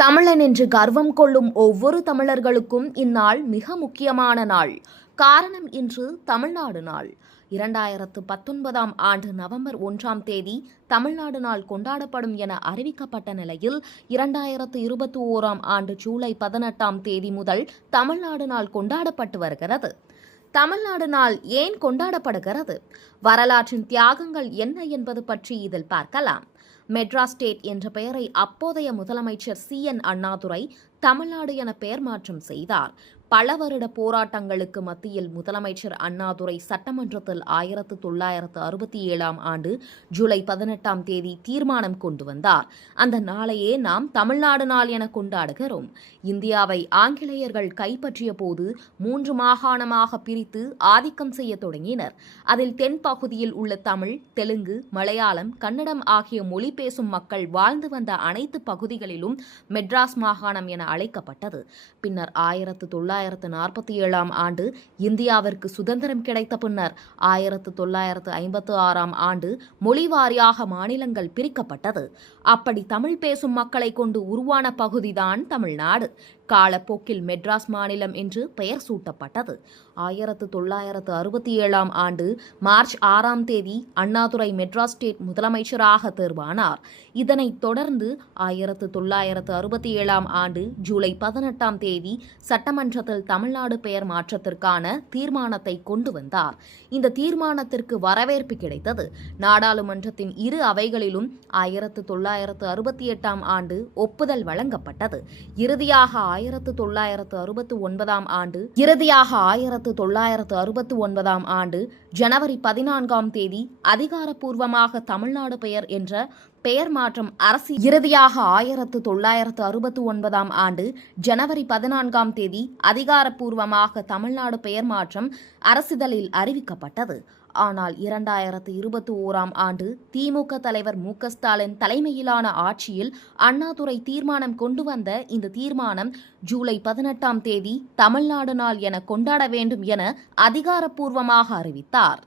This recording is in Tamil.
தமிழன் என்று கர்வம் கொள்ளும் ஒவ்வொரு தமிழர்களுக்கும் இந்நாள் மிக முக்கியமான நாள். காரணம், இன்று தமிழ்நாடு நாள். 2019ஆம் ஆண்டு நவம்பர் 1ஆம் தேதி தமிழ்நாடு நாள் கொண்டாடப்படும் என அறிவிக்கப்பட்ட நிலையில் 2021ஆம் ஆண்டு ஜூலை 18ஆம் தேதி முதல் தமிழ்நாடு நாள் கொண்டாடப்பட்டு வருகிறது. தமிழ்நாடு நாள் ஏன் கொண்டாடப்படுகிறது? வரலாற்றின் தியாகங்கள் என்ன என்பது பற்றி இதில் பார்க்கலாம். மெட்ராஸ் ஸ்டேட் என்ற பெயரை அப்போதைய முதலமைச்சர் CN அண்ணாதுரை தமிழ்நாடு என பெயர் மாற்றம் செய்தார். பல வருட போராட்டங்களுக்கு மத்தியில் முதலமைச்சர் அண்ணாதுரை சட்டமன்றத்தில் 1967ஆம் ஆண்டு ஜூலை 18ஆம் தேதி தீர்மானம் கொண்டு வந்தார். அந்த நாளையே நாம் தமிழ்நாடு நாள் என கொண்டாடுகிறோம். இந்தியாவை ஆங்கிலேயர்கள் கைப்பற்றிய போது 3 மாகாணமாக பிரித்து ஆதிக்கம் செய்ய தொடங்கினர். அதில் தென் பகுதியில் உள்ள தமிழ், தெலுங்கு, மலையாளம், கன்னடம் ஆகிய மொழி பேசும் மக்கள் வாழ்ந்து வந்த அனைத்து பகுதிகளிலும் மெட்ராஸ் மாகாணம் என அழைக்கப்பட்டது. பின்னர் 1947ஆம் ஆண்டு இந்தியாவிற்கு சுதந்திரம் கிடைத்த பின்னர் 1956ஆம் ஆண்டு மொழி வாரியாக மாநிலங்கள் பிரிக்கப்பட்டது. அப்படி தமிழ் பேசும் மக்களை கொண்டு உருவான பகுதிதான் தமிழ்நாடு. காலப்போக்கில் மெட்ராஸ் மாநிலம் என்று பெயர் சூட்டப்பட்டது. 1967ஆம் ஆண்டு மார்ச் 6ஆம் தேதி அண்ணாதுரை மெட்ராஸ் ஸ்டேட் முதலமைச்சராக தேர்வானார். இதனைத் தொடர்ந்து 1967ஆம் ஆண்டு ஜூலை 18ஆம் தேதி சட்டமன்றத்தில் தமிழ்நாடு பெயர் மாற்றத்திற்கான தீர்மானத்தை கொண்டு வந்தார். இந்த தீர்மானத்திற்கு வரவேற்பு கிடைத்தது. நாடாளுமன்றத்தின் இரு அவைகளிலும் 1968ஆம் ஆண்டு ஒப்புதல் வழங்கப்பட்டது. இறுதியாக 1969ஆம் ஆண்டு ஜனவரி 14ஆம் தேதி அதிகாரப்பூர்வமாக தமிழ்நாடு பெயர் என்ற பெயர் மாற்றம் இறுதியாக 1969ஆம் ஆண்டு ஜனவரி 14ஆம் தேதி அதிகாரப்பூர்வமாக தமிழ்நாடு பெயர் மாற்றம் அரசிதழில் அறிவிக்கப்பட்டது. ஆனால் 2021ஆம் ஆண்டு திமுக தலைவர் மு.க. ஸ்டாலின் தலைமையிலான ஆட்சியில் அண்ணாதுரை தீர்மானம் கொண்டு வந்த இந்த தீர்மானம் ஜூலை 18ஆம் தேதி தமிழ்நாடு நாள் என கொண்டாட வேண்டும் என அதிகாரப்பூர்வமாக அறிவித்தார்.